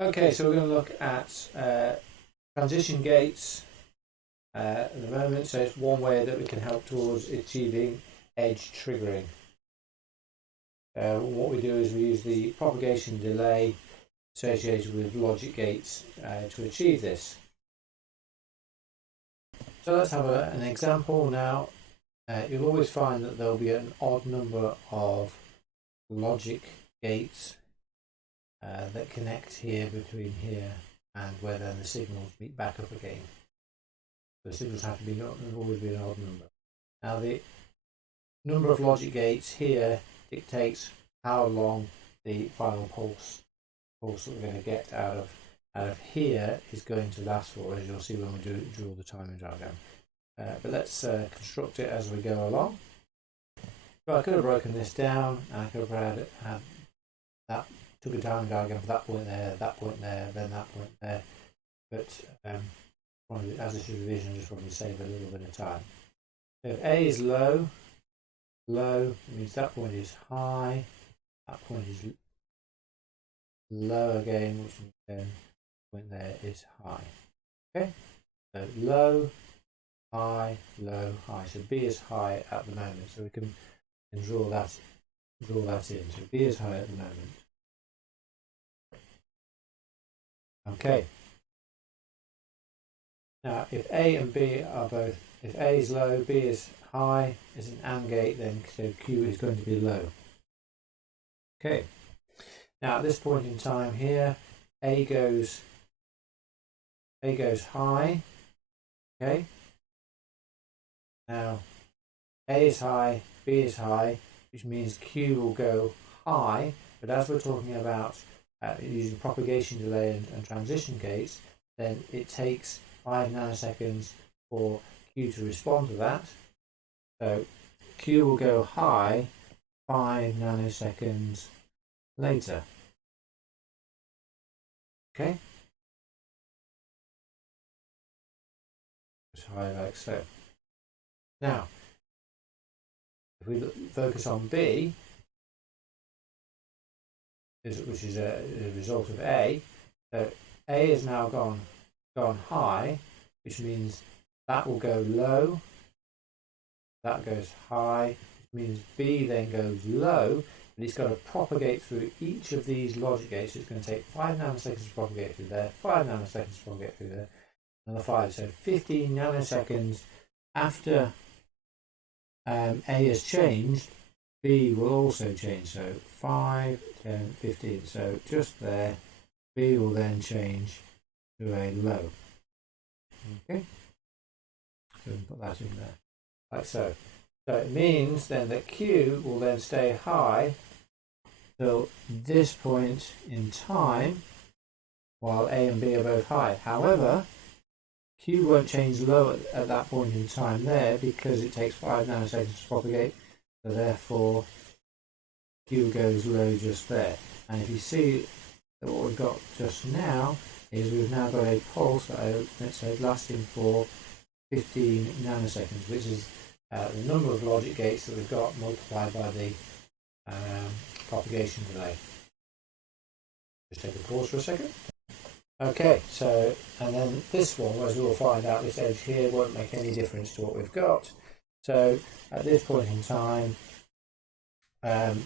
Okay, so we're going to look at transition gates at the moment. So it's one way that we can help towards achieving edge triggering. What we do is we use the propagation delay associated with logic gates to achieve this. So let's have an example now. You'll always find that there'll be an odd number of logic gates that connect here between here and where then the signals meet back up again. The signals have to be always be an odd number. Now the number of logic gates here dictates how long the final pulse that we're going to get out of here is going to last for, as you'll see when we draw the timing diagram. But let's construct it as we go along. So I could have broken this down, and I could have had that, took a timing diagram for that point there, then that point there. But as this is revision, I just want to save a little bit of time. So if A is low, it means that point is high, that point is low again, which means then the point there is high. Okay, so low, high, low, high. So B is high at the moment, so we can draw that in. So B is high at the moment. Okay. Now, if A and B are both, if A is low, B is high, is an AND gate, then so Q is going to be low. Okay. Now, at this point in time here, A goes high. Okay. Now, A is high, B is high, which means Q will go high. But as we're talking about using propagation delay and transition gates, then it takes 5 nanoseconds for Q to respond to that. So Q will go high 5 nanoseconds later. Okay? It's high like so. Now, if we focus on B, which is a result of A, so A is now gone high, which means that will go low, that goes high, which means B then goes low, but it's got to propagate through each of these logic gates. So it's going to take 5 nanoseconds to propagate through there, 5 nanoseconds to propagate through there, another 5, so 15 nanoseconds after A has changed, B will also change, so 5, 10, 15, so just there, B will then change to a low. Okay, so we can put that in there, like so. So it means then that Q will then stay high till this point in time, while A and B are both high. However, Q won't change low at that point in time there, because it takes 5 nanoseconds to propagate, so therefore Q goes low just there. And if you see that what we've got just now is we've now got a pulse that is lasting for 15 nanoseconds, which is the number of logic gates that we've got multiplied by the propagation delay. Just take a pause for a second. Okay, so, and then this one, as we'll find out, this edge here won't make any difference to what we've got. So at this point in time, A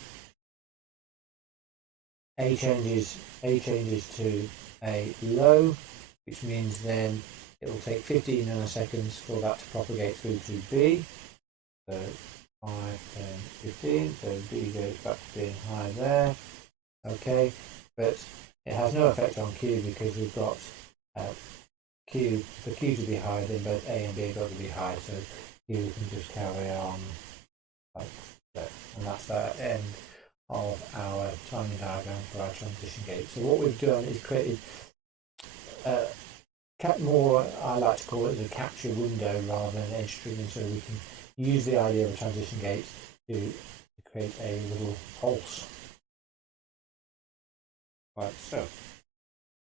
changes to a low, which means then it will take 15 nanoseconds for that to propagate through to B. So 5, 10, 15, so B goes back to being high there. Okay, but it has no effect on Q, because we've got Q, for Q to be high, then both A and B have got to be high, so Q can just carry on like that. And that's the end of our timing diagram for our transition gate. So what we've done is created more, I like to call it the capture window rather than edge triggering, so we can use the idea of a transition gate to create a little pulse, like so.